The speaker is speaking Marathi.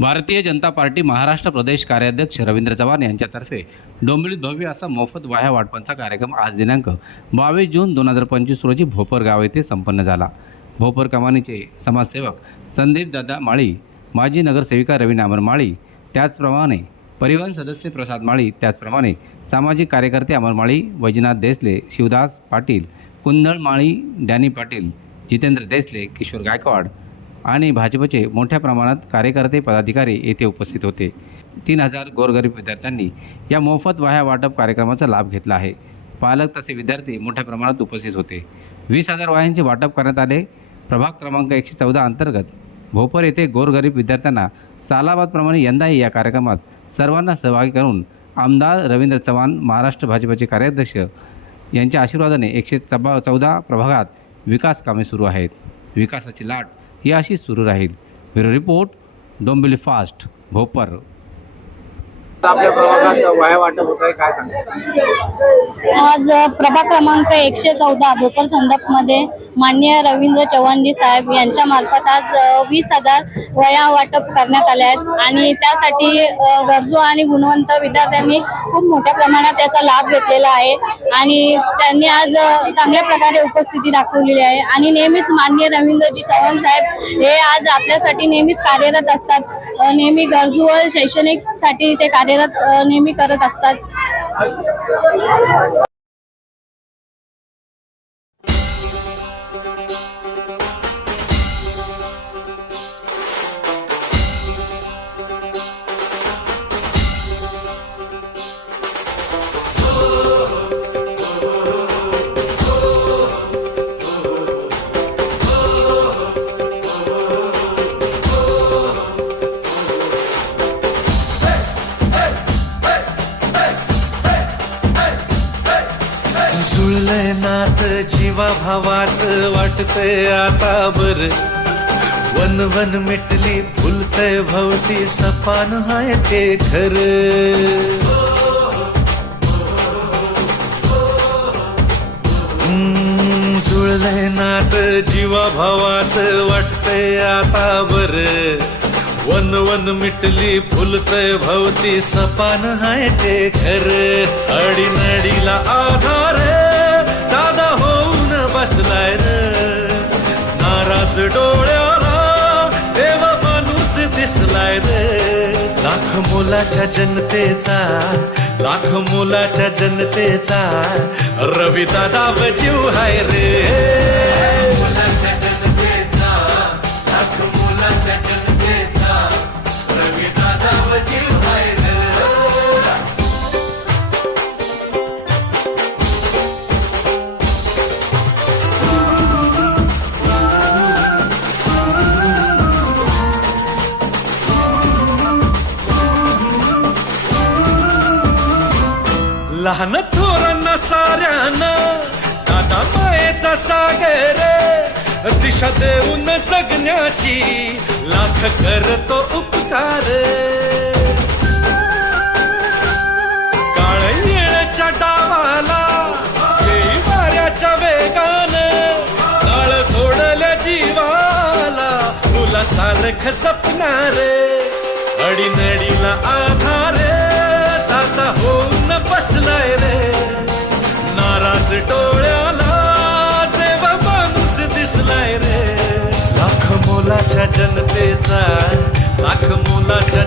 भारतीय जनता पार्टी महाराष्ट्र प्रदेश कार्याध्यक्ष रवींद्र चव्हाण यांच्यातर्फे डोंबिवलीत भव्य असा मोफत वाह्या वाटपांचा कार्यक्रम आज दिनांक बावीस जून दोन हजार पंचवीस रोजी भोपर गाव येथे संपन्न झाला. भोपर कमानीचे समाजसेवक संदीप दादा माळी माजी नगरसेविका रवी नामर माळी त्याचप्रमाणे परिवहन सदस्य प्रसाद माळी त्याचप्रमाणे सामाजिक कार्यकर्ते अमर माळी वैजनाथ देसले शिवदास पाटील कुंदळ माळी डॅनी पाटील जितेंद्र देसले किशोर गायकवाड आणि भाजपचे मोठ्या प्रमाणात कार्यकर्ते पदाधिकारी येथे उपस्थित होते. तीन हजार गोरगरीब विद्यार्थ्यांनी या मोफत वाह्या वाटप कार्यक्रमाचा लाभ घेतला आहे. पालक तसे विद्यार्थी मोठ्या प्रमाणात उपस्थित होते. वीस हजार वाह्यांचे वाटप करण्यात आले. प्रभाग क्रमांक एकशे चौदा अंतर्गत भोपर येथे गोरगरीब विद्यार्थ्यांना सालाबादप्रमाणे यंदाही या कार्यक्रमात सर्वांना सहभागी करून आमदार रवींद्र चव्हाण महाराष्ट्र भाजपचे कार्याध्यक्ष यांच्या आशीर्वादाने एकशे चबा चौदा प्रभागात विकास कामे सुरू आहेत. विकासाची लाट ही अशीच सुरू राहील. Bureau report Dombivli fast Bhopar. आपल्या प्रभागात वाया वाटप होत आहे काय आज प्रभाग क्रमांक एकशे चौदा भोकर संदपमध्ये माननीय रवींद्र चव्हाणजी साहेब यांच्या मार्फत आज वीस हजार वया वाटप करण्यात आल्या आहेत. आणि त्यासाठी गरजू आणि गुणवंत विद्यार्थ्यांनी खूप मोठ्या प्रमाणात त्याचा लाभ घेतलेला आहे. आणि त्यांनी आज चांगल्या प्रकारे उपस्थिती दाखवलेली आहे. आणि नेहमीच माननीय रवींद्रजी चव्हाण साहेब हे आज आपल्यासाठी नेहमीच कार्यरत असतात. नेहमी गरजू व शैक्षणिकसाठी ते कार्यरत नेहमी करत असतात. जुळलंय नात जीवा भावाच वाटतय आता बर. वन वन मिटली फुलतय भवती सपान हाय ते घर जुळलंय नात जीवा भावाच वाटतय आता बर. वन वन मिटली फुलतय भवती सपान हाय ते खर अडीनडीला आधार दादा होऊन बसलाय र. नाराज डोळ्याला देव माणूस दिसलाय रे. लाख मुलाच्या जनतेचा लाख मुलाच्या जनतेचा रवी दादा जीव हाय रे. लहान थोरांना साऱ्यांना दादा मायेचा सागर दिशा देऊन जगण्याची लाख करतो उपकार. काळ येळच्या डावाला येई वाऱ्याच्या वेगान काळ सोडल्या जीवाला मुला सारख सपनार अडीनडीला आधार मुलाच्या जनतेचा लाख मुलाच्या